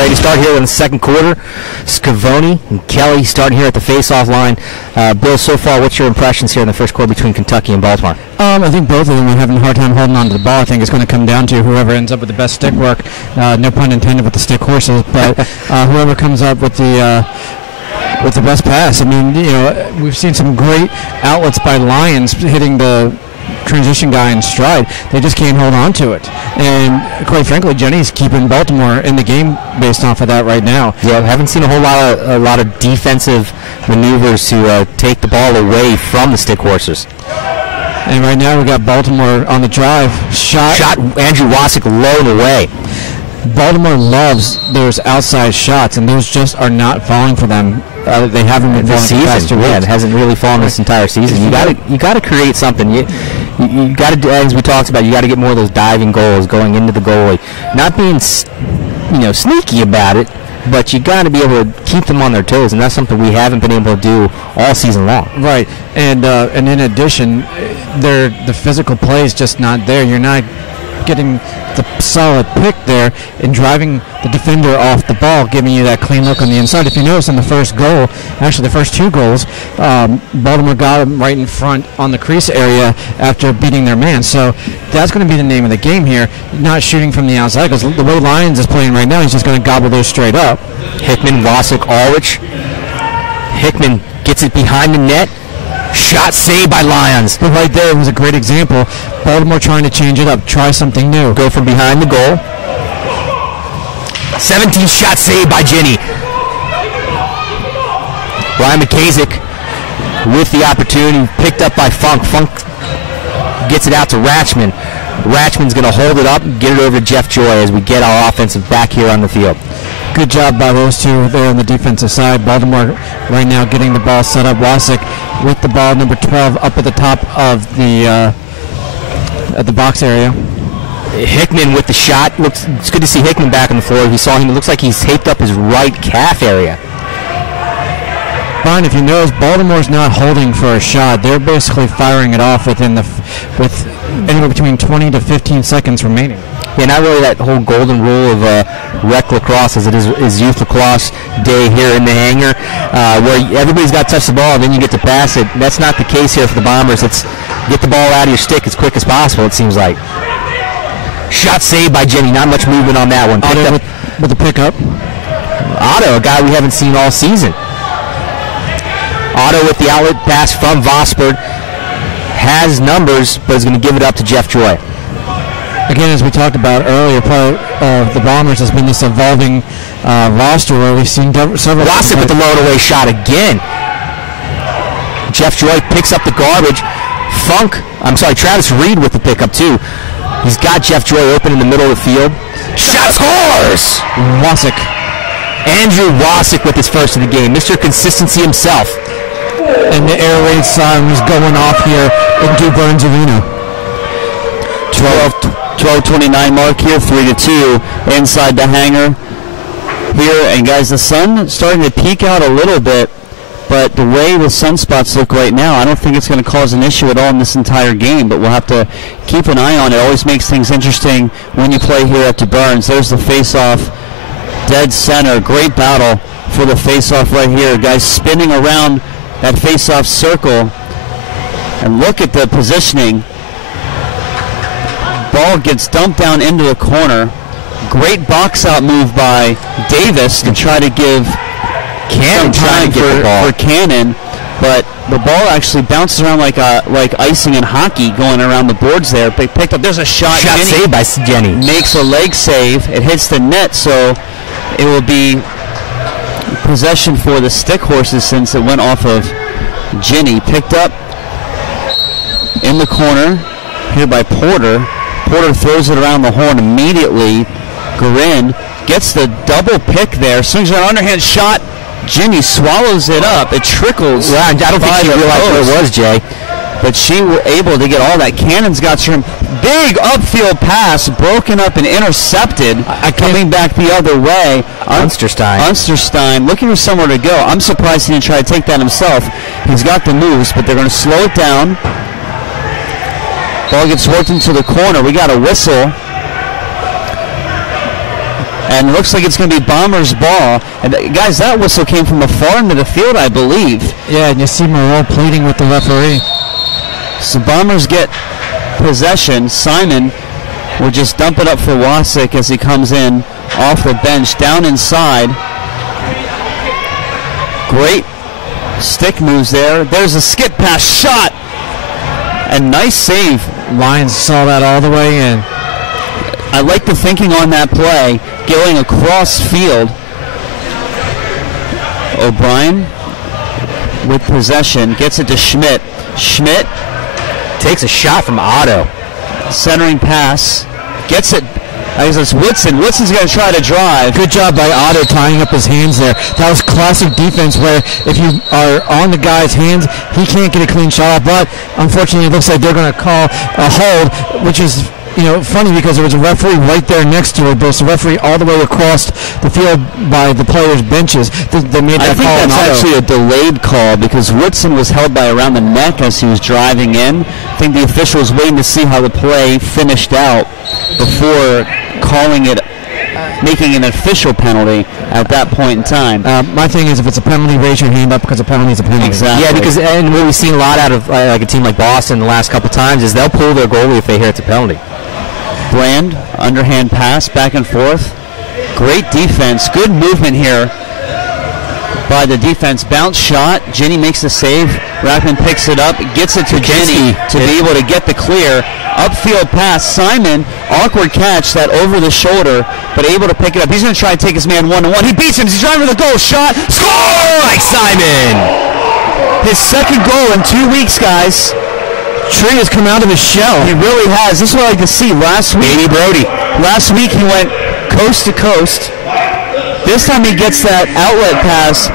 ready to start here in the second quarter. Scavone and Kelly starting here at the face-off line. Bill, so far, what's your impressions here in the first quarter between Kentucky and Baltimore? I think both of them are having a hard time holding on to the ball. I think it's going to come down to whoever ends up with the best stick work. No pun intended with the stick horses, but whoever comes up with the best pass. I mean, we've seen some great outlets by Lions hitting the transition guy in stride. They just can't hold on to it. And quite frankly, Jenny's keeping Baltimore in the game based off of that right now. Yeah, I haven't seen a lot of defensive maneuvers to take the ball away from the stick horses. And right now we got Baltimore on the drive. Shot Andrew Wasick low and away. Baltimore loves those outside shots, and those just are not falling for them. They haven't been falling this season. Yeah, it hasn't really fallen this entire season. You got to create something. You got to do, as we talked about. You got to get more of those diving goals going into the goalie. Not being sneaky about it, but you got to be able to keep them on their toes, and that's something we haven't been able to do all season long. Right, and in addition, the physical play is just not there. You're not getting the solid pick there and driving the defender off the ball, giving you that clean look on the inside. If you notice in the first goal, actually the first two goals, Baltimore got him right in front on the crease area after beating their man. So that's going to be the name of the game here, not shooting from the outside, because the way Lions is playing right now, he's just going to gobble those straight up. Hickman, Wasick, Ulrich. Hickman gets it behind the net. Shot saved by Lions. But right there was a great example. Baltimore trying to change it up, try something new. Go from behind the goal. 17 shot saved by Jenny. Ryan McKazik with the opportunity, picked up by Funk. Funk gets it out to Ratchman. Ratchman's going to hold it up and get it over to Jeff Joy as we get our offensive back here on the field. Good job by those two there on the defensive side. Baltimore right now getting the ball set up. Wasick with the ball, number 12, up at the top of the at the box area. Hickman with the shot. It's good to see Hickman back on the floor. We saw him. It looks like he's taped up his right calf area. Brian, if you notice, Baltimore's not holding for a shot. They're basically firing it off with anywhere between 20 to 15 seconds remaining. Yeah, not really that whole golden rule of rec lacrosse as it is youth lacrosse day here in the hangar, where everybody's got to touch the ball and then you get to pass it. That's not the case here for the Bombers. It's get the ball out of your stick as quick as possible, it seems like. Shot saved by Jenny. Not much movement on that one. Otto with the pickup. Otto, a guy we haven't seen all season. Otto with the outlet pass from Vosper. Has numbers, but is going to give it up to Jeff Joy. Again, as we talked about earlier, part of the Bombers has been this evolving roster where we've seen several... Wasick with the low-and-away shot again. Jeff Joy picks up the garbage. Travis Reed with the pickup, too. He's got Jeff Joy open in the middle of the field. Shot scores! Wasick. Andrew Wasick with his first of the game. Mr. Consistency himself. And the air raid siren is going off here in Du Burns Arena. 12:29 mark here, 3-2 inside the hangar here. And guys, the sun starting to peek out a little bit, but the way the sunspots look right now, I don't think it's going to cause an issue at all in this entire game, but we'll have to keep an eye on it. It always makes things interesting when you play here at Du Burns. There's the face-off, dead center. Great battle for the face-off right here. Guys spinning around that face-off circle, and look at the positioning. Ball gets dumped down into the corner. Great box-out move by Davis to try to give Cannon time for Cannon, but the ball actually bounces around like icing in hockey going around the boards there. They picked up. There's a shot. Shot saved by Jenny. Makes a leg save. It hits the net, so it will be possession for the Stickhorses since it went off of Jenny. Picked up in the corner here by Porter. Porter throws it around the horn immediately. Guerin gets the double pick there. Swings an underhand shot. Jenny swallows it up. It trickles. Yeah, I don't think she realized what it was, Jay. But she was able to get all that. Cannon's got some big upfield pass, broken up and intercepted. Coming back the other way. Unsterstein looking for somewhere to go. I'm surprised he didn't try to take that himself. He's got the moves, but they're going to slow it down. Ball gets worked into the corner. We got a whistle. And it looks like it's going to be Bombers' ball. And guys, that whistle came from the far end of the field, I believe. Yeah, and you see Moreau pleading with the referee. So Bombers get possession. Simon will just dump it up for Wasik as he comes in off the bench, down inside. Great stick moves there. There's a skip pass shot. And nice save. Lions saw that all the way in. I like the thinking on that play, going across field. O'Brien with possession, gets it to Schmidt. Schmidt takes a shot from Otto. Centering pass, gets it. I guess it's Woodson. Woodson's going to try to drive. Good job by Otto tying up his hands there. That was classic defense where if you are on the guy's hands, he can't get a clean shot. But unfortunately, it looks like they're going to call a hold, which is funny because there was a referee right there next to it. There's a referee all the way across the field by the players' benches. They made that call. I think that's actually a delayed call because Woodson was held by around the neck as he was driving in. I think the official was waiting to see how the play finished out before calling it, making an official penalty at that point in time. My thing is, if it's a penalty, raise your hand up because a penalty is a penalty. Exactly. Yeah, because and what we've seen a lot out of like a team like Boston the last couple times is they'll pull their goalie if they hear it's a penalty. Bland, underhand pass, back and forth. Great defense. Good movement here by the defense. Bounce shot. Jenny makes the save. Rackman picks it up, gets it to Jenny to be able to get the clear. Upfield pass. Simon, awkward catch, that over the shoulder, but able to pick it up. He's going to try to take his man one-on-one. He beats him. He's driving for the goal. Shot. Score! Like Simon. His second goal in 2 weeks, guys. Tree has come out of his shell. He really has. This is what I like to see. Last week he went coast to coast. This time he gets that outlet pass.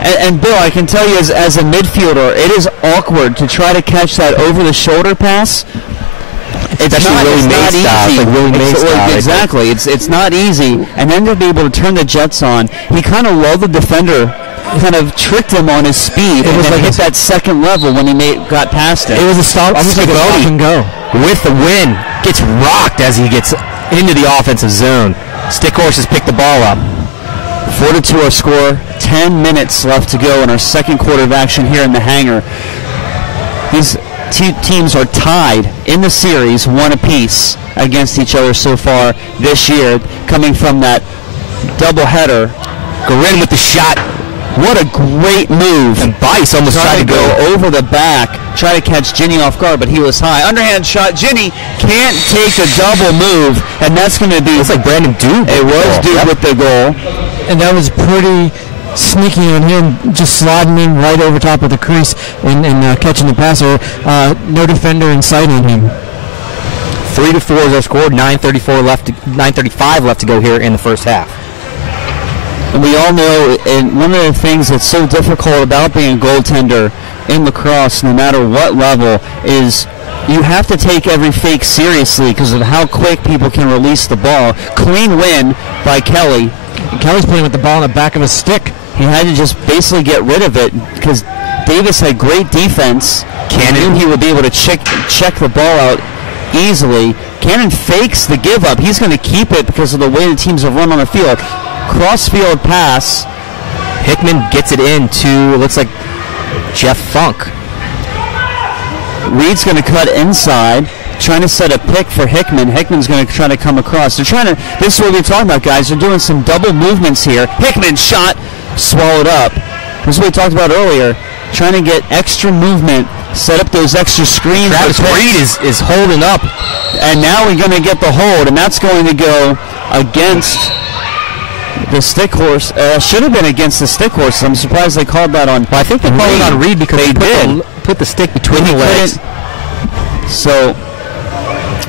And Bill, I can tell you as a midfielder, it is awkward to try to catch that over-the-shoulder pass. It's not easy. Exactly. It's not easy. And then to be able to turn the Jets on, he kind of lulled the defender, kind of tricked him on his speed, and then hit that second level when he got past it. It was a stop, almost like a stop and go. With the win, gets rocked as he gets into the offensive zone. Stickhorses pick the ball up. 4-2 our score. 10 minutes left to go in our second quarter of action here in the hangar. These two teams are tied in the series, one apiece against each other so far this year, coming from that doubleheader. Gorin with the shot. What a great move. And Bice almost tried to go over the back, try to catch Ginny off guard, but he was high. Underhand shot. Ginny can't take a double move, and that's going to be... It's like Brandon Duke. It was Duke with the goal. And that was pretty sneaky on him, just sliding in right over top of the crease and catching the passer. No defender in sight on him. 3-4 is our score. 9:35 left to go here in the first half. And we all know, and one of the things that's so difficult about being a goaltender in lacrosse, no matter what level, is you have to take every fake seriously because of how quick people can release the ball. Clean win by Kelly. And Kelly's playing with the ball in the back of his stick. He had to just basically get rid of it because Davis had great defense. Cannon, he would be able to check the ball out easily. Cannon fakes the give up. He's going to keep it because of the way the teams have run on the field. Cross-field pass. Hickman gets it in to, looks like, Jeff Funk. Reed's going to cut inside, trying to set a pick for Hickman. Hickman's going to try to come across. They're trying to, this is what we're talking about, guys. They're doing some double movements here. Hickman shot, swallowed up. This is what we talked about earlier. Trying to get extra movement, set up those extra screens. Travis Reed is holding up. And now we're going to get the hold, and that's going to go against the Stickhorse. Should have been against the Stickhorse. I'm surprised they called that on. Well, I think they called it on Reed because they did put the stick between the legs. So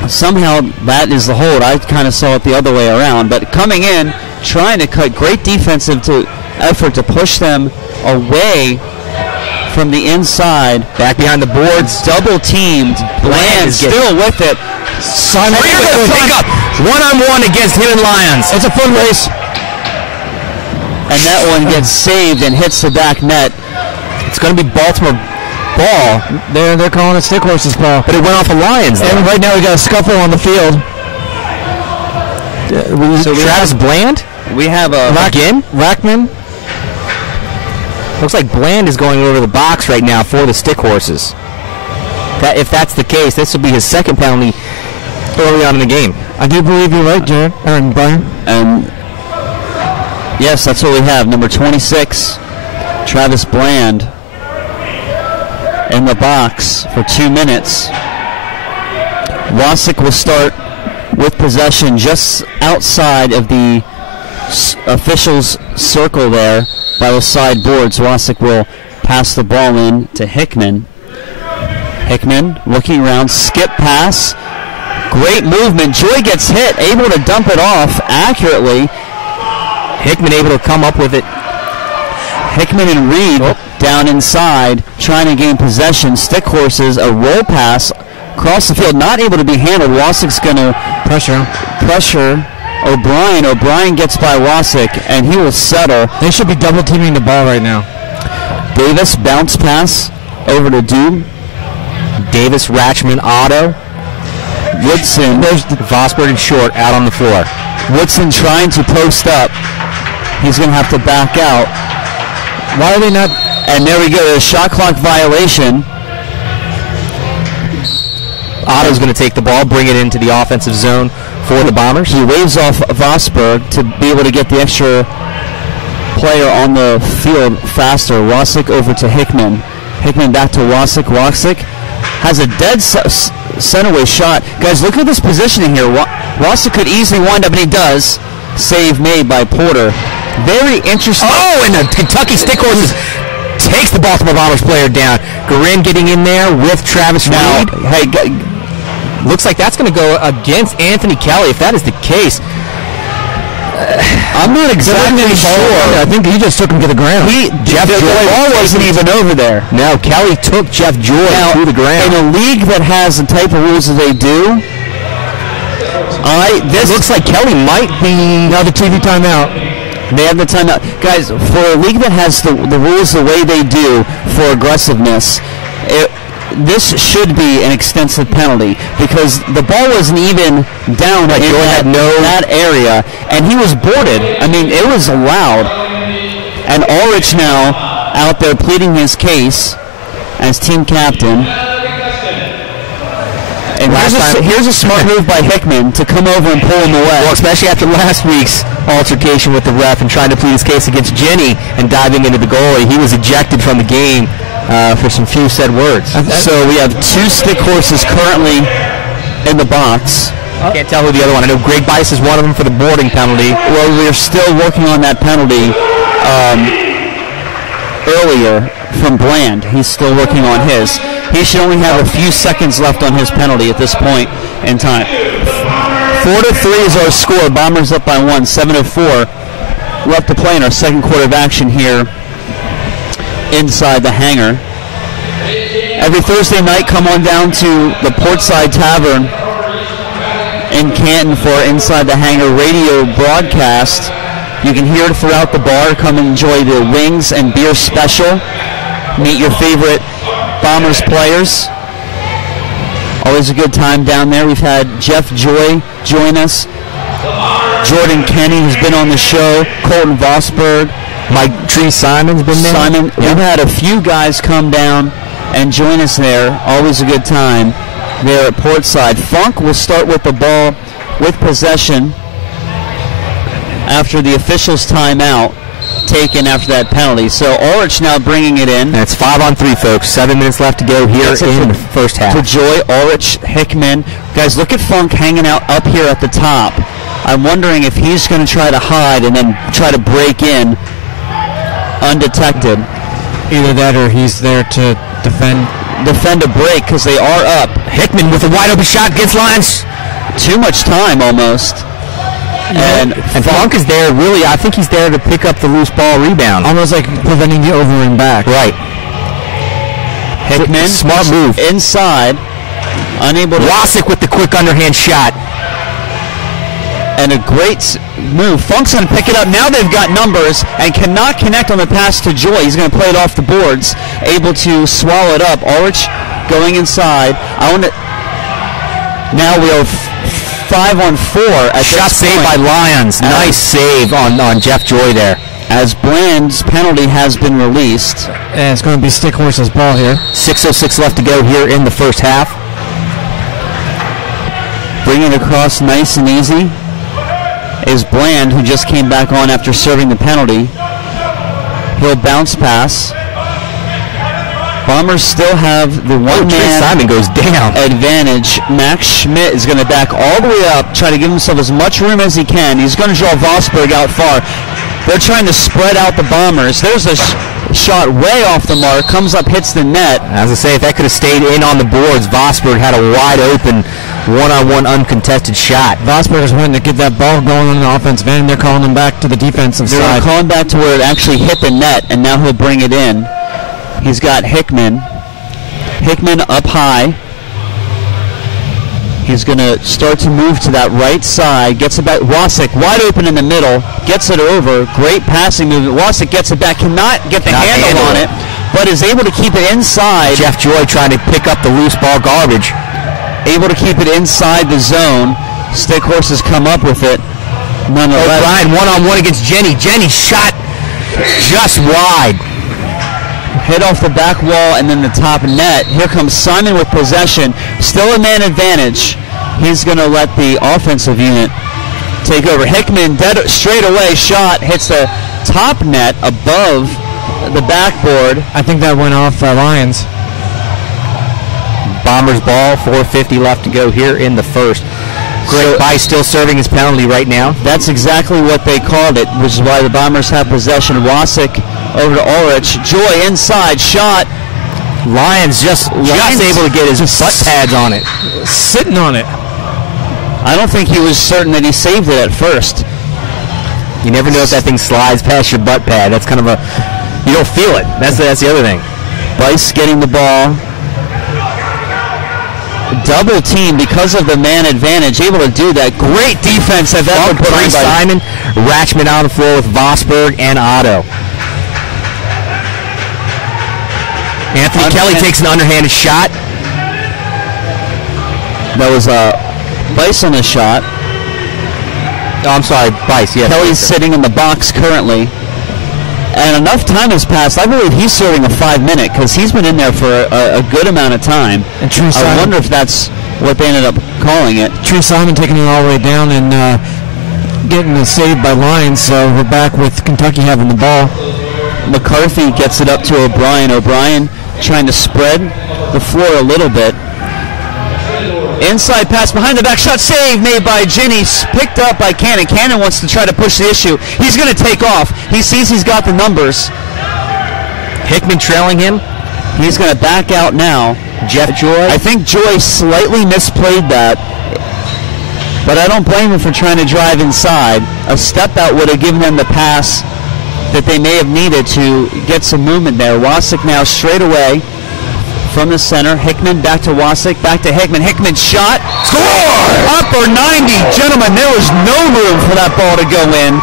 somehow that is the hold. I kind of saw it the other way around. But coming in, trying to cut, great defensive effort to push them away from the inside. Back behind the boards. Double teamed. Bland still with it. Simon pick up one-on-one against him and Lions. It's a foot race. And that one gets saved and hits the back net. It's going to be Baltimore ball. They're calling it Stickhorses ball. But it went off the Lions. And right now we got a scuffle on the field. Travis Bland? We have a Rackman. Looks like Bland is going over the box right now for the Stickhorses. If that's the case, this will be his second penalty early on in the game. I do believe you're right, Jared. Aaron Brian. And yes, that's what we have. Number 26, Travis Bland, in the box for 2 minutes. Wasik will start with possession just outside of the officials' circle there by the side boards. Wasik will pass the ball in to Hickman. Hickman looking around, skip pass. Great movement. Joy gets hit, able to dump it off accurately. Hickman able to come up with it. Hickman and Reed down inside, trying to gain possession. Stickhorses, a roll pass across the field, not able to be handled. Wasik's going to pressure O'Brien. O'Brien gets by Wasik, and he will settle. They should be double teaming the ball right now. Davis, bounce pass over to Doom. Davis, Ratchman, Otto. Woodson. There's Vosberg and Short out on the floor. Woodson trying to post up. He's going to have to back out. Why are they not? And there we go, a shot clock violation. Otto's going to take the ball, bring it into the offensive zone for the Bombers. He waves off Vosberg to be able to get the extra player on the field faster. Wasik over to Hickman. Hickman back to Wasik. Wasik has a dead centerway shot. Guys, look at this positioning here. Wasik could easily wind up, and he does. Save made by Porter. Very interesting. Oh, and the Kentucky Stickhorses takes the Baltimore Bombers player down. Garin getting in there with Travis Reed. Hey, looks like that's going to go against Anthony Kelly. If that is the case, I'm not exactly sure. I think he just took him to the ground. Jeff Joy, the ball wasn't even over there. No, Kelly took Jeff Joy to the ground. In a league that has the type of rules that they do, this looks like Kelly might be now the TV timeout. They have the timeout. Guys, for a league that has the rules the way they do for aggressiveness, this should be an extensive penalty because the ball wasn't even down in that area, and he was boarded. I mean, it was allowed. And Ulrich now out there pleading his case as team captain. And here's a smart move by Hickman to come over and pull him away. Well, especially after last week's altercation with the ref and trying to plead his case against Jenny and diving into the goalie. He was ejected from the game for some few said words. So we have 2 Stickhorses currently in the box. Can't tell who the other one. I know Greg Bice is one of them for the boarding penalty. Well, we're still working on that penalty earlier from Bland. He's still working on his. He should only have a few seconds left on his penalty at this point in time. 4-3 is our score. Bombers up by 1. 7-4 left to play in our second quarter of action here inside the hangar. Every Thursday night, come on down to the Portside Tavern in Canton for Inside the Hangar radio broadcast. You can hear it throughout the bar. Come and enjoy the wings and beer special. Meet your favorite Bombers players. Always a good time down there. We've had Jeff Joy join us. Jordan Kenny has been on the show. Colton Vosberg. Mike Tree Simon's been there. We've had a few guys come down and join us there. Always a good time there at Portside. Funk will start with the ball with possession after the officials' timeout taken after that penalty. So Ulrich now bringing it in. And it's 5-on-3, folks. 7 minutes left to go here in the first half. To Joy, Ulrich, Hickman. Guys, look at Funk hanging out up here at the top. I'm wondering if he's going to try to hide and then try to break in undetected. Either that or he's there to defend a break because they are up. Hickman with a wide open shot gets lines. Too much time almost. And Funk is there, really, I think he's there to pick up the loose ball rebound. Almost like preventing the over and back. Right. Hickman, smart move. Inside, unable to... Wasik with the quick underhand shot. And a great move. Funk's going to pick it up. Now they've got numbers and cannot connect on the pass to Joy. He's going to play it off the boards, able to swallow it up. Ulrich going inside. Now we'll 5-on-4 at Shot this saved by point. Lyons. Nice save on Jeff Joy there. As Bland's penalty has been released. And it's going to be Stickhorses' ball here. 6:06 left to go here in the first half. Bringing it across nice and easy is Bland, who just came back on after serving the penalty. He'll bounce pass. Bombers still have the one-man Simon goes down. advantage. Max Schmidt is going to back all the way up, try to give himself as much room as he can. He's going to draw Vosberg out far. They're trying to spread out the Bombers. There's a shot way off the mark, comes up, hits the net. As I say, if that could have stayed in on the boards, Vosberg had a wide open one-on-one uncontested shot. Vosberg is wanting to get that ball going on the offensive end. They're calling him back to the defensive They're side. calling back to where it actually hit the net, and now he'll bring it in. He's got Hickman. Hickman up high. He's going to start to move to that right side. Gets it back. Wasik wide open in the middle. Gets it over. Great passing movement. Wasik gets it back. Cannot get the handle on it, but is able to keep it inside. Jeff Joy trying to pick up the loose ball garbage. Able to keep it inside the zone. Stickhorses come up with it. Nonetheless. O'Brien one-on-one against Jenny. Jenny shot just wide. Hit off the back wall and then the top net. Here comes Simon with possession. Still a man advantage. He's going to let the offensive unit take over. Hickman dead straight away shot. Hits the top net above the backboard. I think that went off Lyons. Bombers ball, 4:50 left to go here in the first. Greg Bice still serving his penalty right now. That's exactly what they called it, which is why the Bombers have possession. Wasik over to Ulrich. Joy inside, shot. Lyons just able to get his butt pads on it. Sitting on it. I don't think he was certain that he saved it at first. You never know if that thing slides past your butt pad. That's kind of a, you don't feel it. That's the other thing. Bice getting the ball. Double team because of the man advantage, able to do that. Great defense that put on by Simon. Ratchman on the floor with Vosberg and Otto. Anthony Kelly takes an underhanded shot. That was Bice on the shot. Oh, I'm sorry, Bice. Yes. Kelly's sitting in the box currently. And enough time has passed. I believe he's serving a 5-minute because he's been in there for a good amount of time. And True I Simon, wonder if that's what they ended up calling it. True Simon taking it all the way down and getting a save by Lyons. So we're back with Kentucky having the ball. McCarthy gets it up to O'Brien. O'Brien trying to spread the floor a little bit. Inside pass behind the back shot, save made by Ginny, picked up by Cannon. Cannon wants to try to push the issue. He's going to take off. He sees he's got the numbers. Hickman trailing him. He's going to back out now. Jeff Joy. I think Joy slightly misplayed that, but I don't blame him for trying to drive inside. A step out would have given them the pass that they may have needed to get some movement there. Wasik now straight away from the center. Hickman back to Wasik, back to Hickman. Hickman shot. Score! Upper 90. Gentlemen, there was no room for that ball to go in.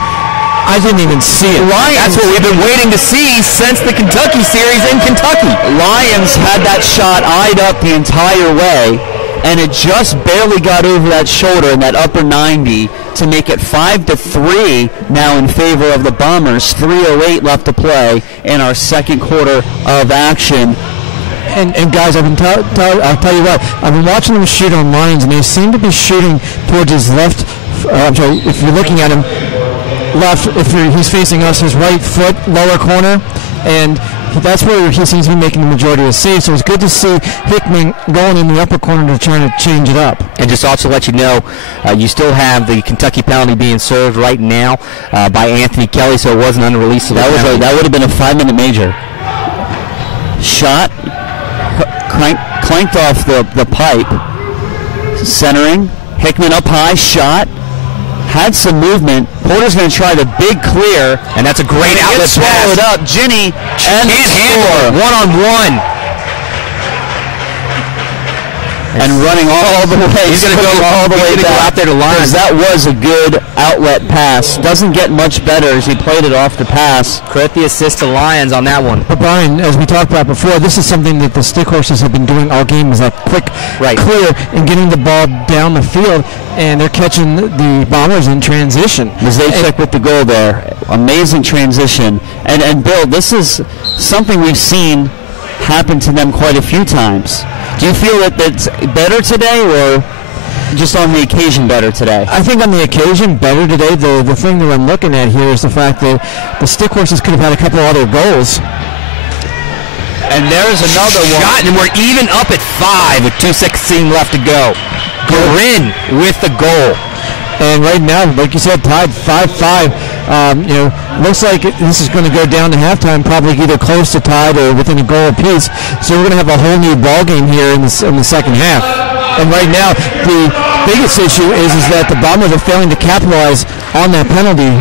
I didn't even see it. That's what we've been waiting to see since the Kentucky series in Kentucky. Lions had that shot eyed up the entire way, and it just barely got over that shoulder in that upper 90 to make it 5-3 now in favor of the Bombers. 3:08 left to play in our second quarter of action. And guys, I'll tell you what, I've been watching them shoot on Lions, and they seem to be shooting towards his left. I'm sorry, if you're looking at him, left, he's facing us, his right foot, lower corner, and that's where he seems to be making the majority of his saves. So it's good to see Hickman going in the upper corner to try to change it up. And just also let you know, you still have the Kentucky penalty being served right now by Anthony Kelly, so it wasn't unreleased. That would have been a 5-minute major. Shot, clanked off the pipe. Centering, Hickman up high, shot. Had some movement. Porter's going to try the big clear. And that's a great outlet pass. Swallowed up. Ginny and can't handle it. One-on-one. and running all the way. He's going to go all the way go out there to Lyons. That was a good outlet pass. Doesn't get much better as he played it off the pass. Credit the assist to Lyons on that one. But Brian, as we talked about before, this is something that the Stickhorses have been doing all game, is that quick clear and getting the ball down the field, and they're catching the Bombers in transition. Mazejcek with the goal there. Amazing transition. And Bill, this is something we've seen happen to them quite a few times. Do you feel that it's better today, or just on the occasion better today? I think on the occasion better today. The thing that I'm looking at here is the fact that the Stickhorses could have had a couple other goals. And there's another shot, and we're even up at 5 with 2:16 left to go. Gorin with the goal. And right now, like you said, tied 5-5. Looks like this is going to go down to halftime, probably either close to tied or within a goal apiece. So we're going to have a whole new ball game here in the second half. And right now, the biggest issue is that the Bombers are failing to capitalize on that penalty.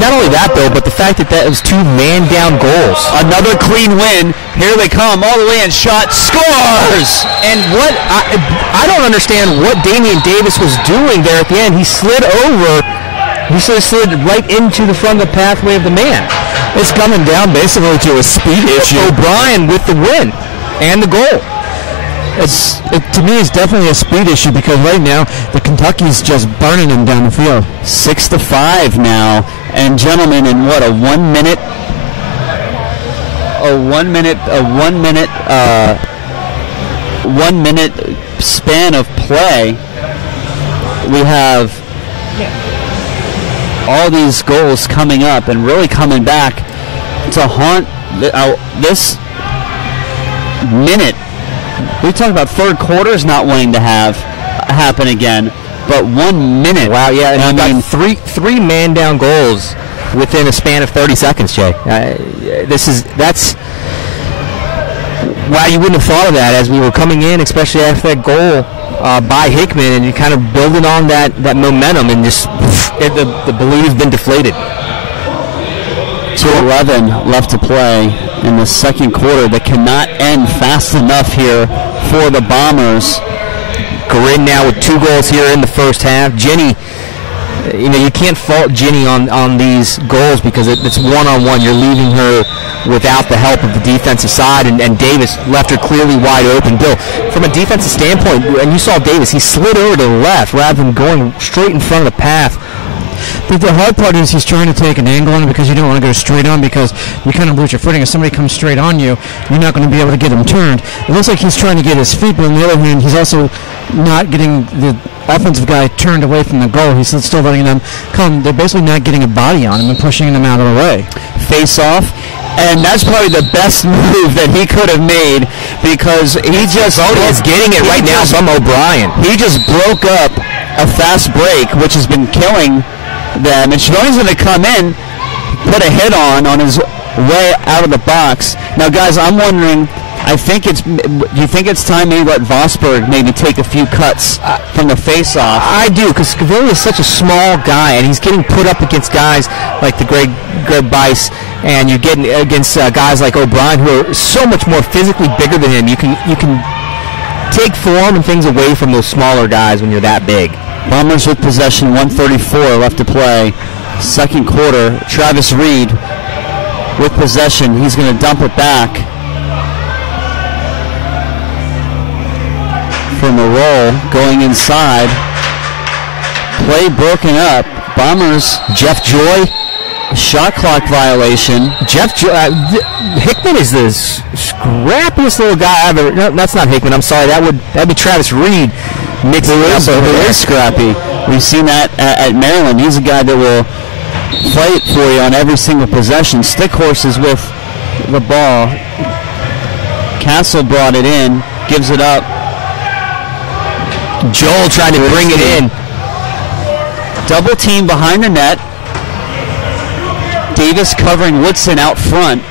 Not only that, though, but the fact that was 2 man-down goals. Another clean win. Here they come, all the way in, shot, scores! And what I don't understand what Damian Davis was doing there at the end. He slid over. He slid right into the front of the pathway of the man. It's coming down basically to a speed issue. O'Brien with the win and the goal. To me, it's definitely a speed issue, because right now the Kentucky's just burning them down the field. 6-5 now, and gentlemen, in what, a 1 minute span of play, we have all these goals coming up and really coming back to haunt this minute. We talk about third quarters not wanting to happen again, but 1 minute. Wow, yeah, and I mean, three man-down goals within a span of 30 seconds, Jay. That's wow, you wouldn't have thought of that as we were coming in, especially after that goal by Hickman, and you kind of building on that momentum, and just the balloon's been deflated. 2:11 left to play in the second quarter that cannot end fast enough here for the Bombers. Gorin now with 2 goals here in the first half. Jenny, you can't fault Jenny on these goals, because it's one-on-one. You're leaving her without the help of the defensive side, and Davis left her clearly wide open. Bill, from a defensive standpoint, and you saw Davis, he slid over to the left rather than going straight in front of the path. The hard part is he's trying to take an angle on it, because you don't want to go straight on, because you kind of lose your footing. If somebody comes straight on you, you're not going to be able to get him turned. It looks like he's trying to get his feet, but on the other hand, he's also not getting the offensive guy turned away from the goal. He's still letting them come. They're basically not getting a body on him and pushing him out of the way. Face off. And that's probably the best move that he could have made, because he just is getting it right now from O'Brien. He just broke up a fast break, which has been killing them. And Schiavone's going to come in, put a hit on his way out of the box. Now, guys, I'm wondering, do you think it's time maybe let Vosberg maybe take a few cuts from the face-off? I do, because Schiavone is such a small guy, and he's getting put up against guys like the Greg Bice, and you're getting against guys like O'Brien, who are so much more physically bigger than him. You can take form and things away from those smaller guys when you're that big. Bombers with possession, 1:34 left to play. Second quarter, Travis Reed with possession. He's going to dump it back from the roll, going inside. Play broken up. Bombers, Jeff Joy, shot clock violation. Hickman is the scrappiest little guy ever. No, that's not Hickman. I'm sorry. That'd be Travis Reed. Mixed who is scrappy. We've seen that at Maryland. He's a guy that will fight for you on every single possession. Stickhorses with the ball. Castle brought it in, gives it up. Joel trying to bring it in. Double team behind the net. Davis covering Woodson out front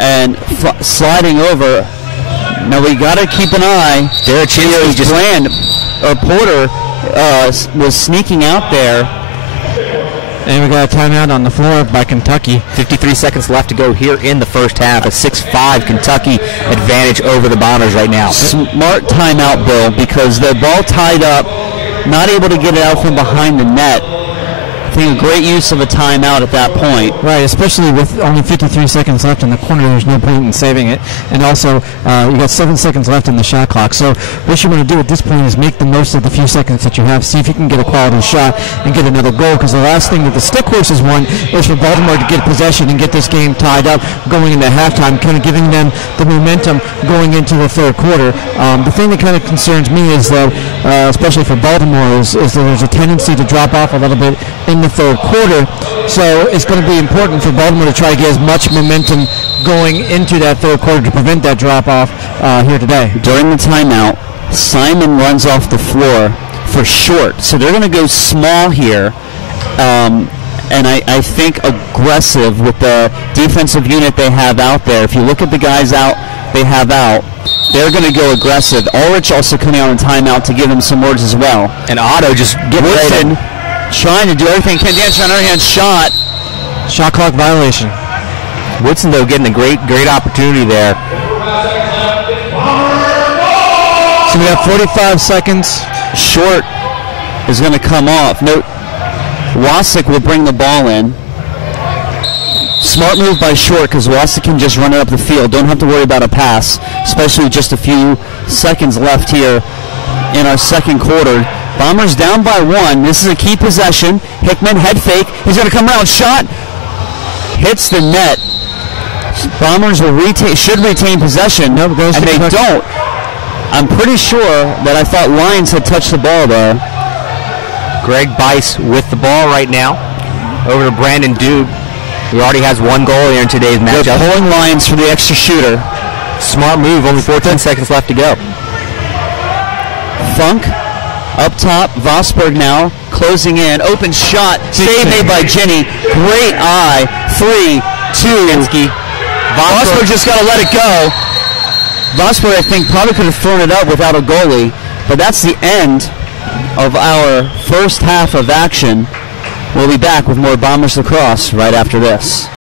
and sliding over. Now we got to keep an eye. Derechitsky just Porter was sneaking out there. And we got a timeout on the floor by Kentucky. 53 seconds left to go here in the first half. A 6-5 Kentucky advantage over the Bombers right now. Smart timeout, Bill, because they're ball tied up, not able to get it out from behind the net. I think a great use of a timeout at that point. Right, especially with only 53 seconds left in the corner, there's no point in saving it. And also, you got 7 seconds left in the shot clock. So what you want to do at this point is make the most of the few seconds that you have. See if you can get a quality shot and get another goal. Because the last thing that the Stickhorses want is for Baltimore to get possession and get this game tied up going into halftime, kind of giving them the momentum going into the third quarter. The thing that kind of concerns me is, though, especially for Baltimore, is that there's a tendency to drop off a little bit in the third quarter, so it's going to be important for Baltimore to try to get as much momentum going into that third quarter to prevent that drop off here today. During the timeout, Simon runs off the floor for short, so they're going to go small here, and I think aggressive with the defensive unit they have out there. If you look at the guys out they have out, they're going to go aggressive. Ulrich also coming out in timeout to give him some words as well. And Otto just get ready. Trying to do everything. Ken Dancer on the other hand, shot clock violation. Woodson, though, getting a great opportunity there. So we have 45 seconds. Short is going to come off. No, Wasik will bring the ball in. Smart move by Short, because Wasik can just run it up the field. Don't have to worry about a pass, especially with just a few seconds left here in our second quarter. Bombers down by 1. This is a key possession. Hickman, head fake. He's going to come around. Shot. Hits the net. Bombers should retain possession, and they don't. I'm pretty sure that I thought Lyons had touched the ball there. Greg Bice with the ball right now. Over to Brandon Dude. He already has 1 goal here in today's matchup. They're pulling Lyons for the extra shooter. Smart move. Only 14 seconds left to go. Funk. Up top, Vosberg now, closing in, open shot, save made by Jenny, great eye, 3, 2, Vosberg just got to let it go. Vosberg, I think, probably could have thrown it up without a goalie, but that's the end of our first half of action. We'll be back with more Bombers Lacrosse right after this.